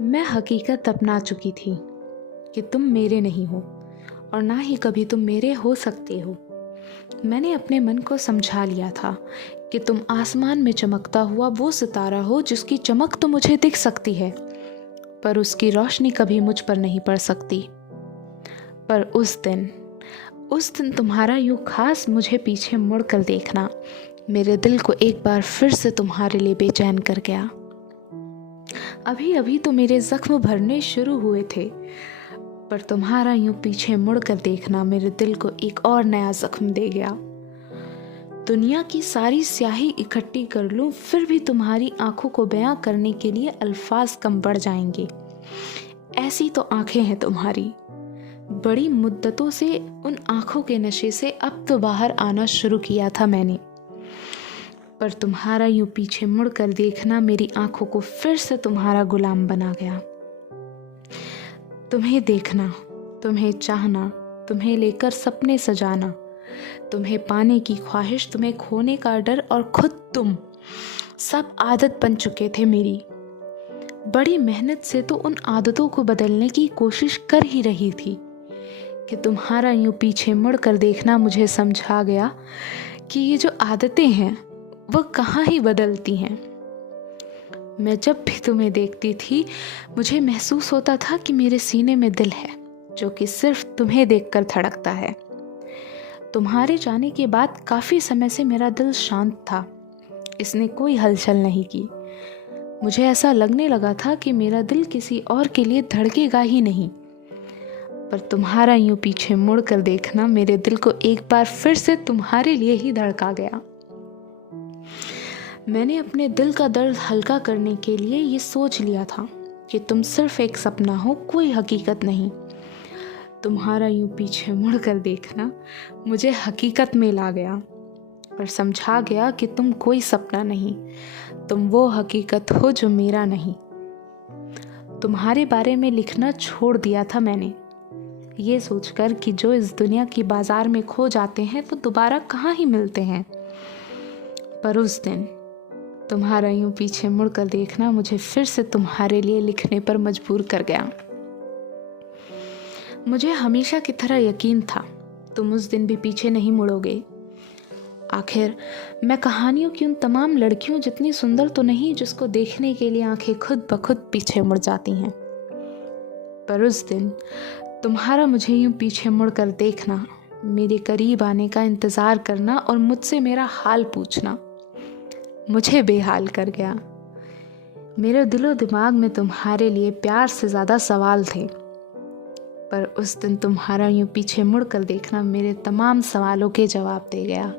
मैं हकीकत अपना चुकी थी कि तुम मेरे नहीं हो और ना ही कभी तुम मेरे हो सकते हो। मैंने अपने मन को समझा लिया था कि तुम आसमान में चमकता हुआ वो सितारा हो जिसकी चमक तो मुझे दिख सकती है, पर उसकी रोशनी कभी मुझ पर नहीं पड़ सकती। पर उस दिन तुम्हारा यूं खास मुझे पीछे मुड़ कर देखना मेरे दिल को एक बार फिर से तुम्हारे लिए बेचैन कर गया। अभी अभी तो मेरे जख्म भरने शुरू हुए थे, पर तुम्हारा यूं पीछे मुड़कर देखना मेरे दिल को एक और नया जख्म दे गया। दुनिया की सारी स्याही इकट्ठी कर लूं फिर भी तुम्हारी आंखों को बयां करने के लिए अल्फाज कम पड़ जाएंगे। ऐसी तो आंखें हैं तुम्हारी। बड़ी मुद्दतों से उन आंखों के नशे से अब तो बाहर आना शुरू किया था मैंने, पर तुम्हारा यूं पीछे मुड़कर देखना मेरी आंखों को फिर से तुम्हारा गुलाम बना गया। तुम्हें देखना, तुम्हें चाहना, तुम्हें लेकर सपने सजाना, तुम्हें पाने की ख्वाहिश, तुम्हें खोने का डर और खुद तुम, सब आदत बन चुके थे मेरी। बड़ी मेहनत से तो उन आदतों को बदलने की कोशिश कर ही रही थी कि तुम्हारा यूं पीछे मुड़कर देखना मुझे समझा गया कि ये जो आदतें हैं वो कहाँ ही बदलती हैं। मैं जब भी तुम्हें देखती थी मुझे महसूस होता था कि मेरे सीने में दिल है जो कि सिर्फ तुम्हें देखकर धड़कता है। तुम्हारे जाने के बाद काफ़ी समय से मेरा दिल शांत था, इसने कोई हलचल नहीं की। मुझे ऐसा लगने लगा था कि मेरा दिल किसी और के लिए धड़केगा ही नहीं, पर तुम्हारा यूं पीछे मुड़कर देखना मेरे दिल को एक बार फिर से तुम्हारे लिए ही धड़का गया। मैंने अपने दिल का दर्द हल्का करने के लिए ये सोच लिया था कि तुम सिर्फ एक सपना हो, कोई हकीकत नहीं। तुम्हारा यूं पीछे मुड़कर देखना मुझे हकीकत में ला गया और समझा गया कि तुम कोई सपना नहीं, तुम वो हकीकत हो जो मेरा नहीं। तुम्हारे बारे में लिखना छोड़ दिया था मैंने, ये सोचकर कि जो इस दुनिया की बाजार में खो जाते हैं वो दोबारा कहाँ ही मिलते हैं। पर उस दिन तुम्हारा यूं पीछे मुड़कर देखना मुझे फिर से तुम्हारे लिए लिखने पर मजबूर कर गया। मुझे हमेशा की तरह यकीन था तुम उस दिन भी पीछे नहीं मुड़ोगे। आखिर मैं कहानियों की उन तमाम लड़कियों जितनी सुंदर तो नहीं जिसको देखने के लिए आंखें खुद ब खुद पीछे मुड़ जाती हैं। पर उस दिन तुम्हारा मुझे यूं पीछे मुड़कर देखना, मेरे करीब आने का इंतज़ार करना और मुझसे मेरा हाल पूछना मुझे बेहाल कर गया। मेरे दिलो दिमाग में तुम्हारे लिए प्यार से ज़्यादा सवाल थे, पर उस दिन तुम्हारा यूं पीछे मुड़कर देखना मेरे तमाम सवालों के जवाब दे गया।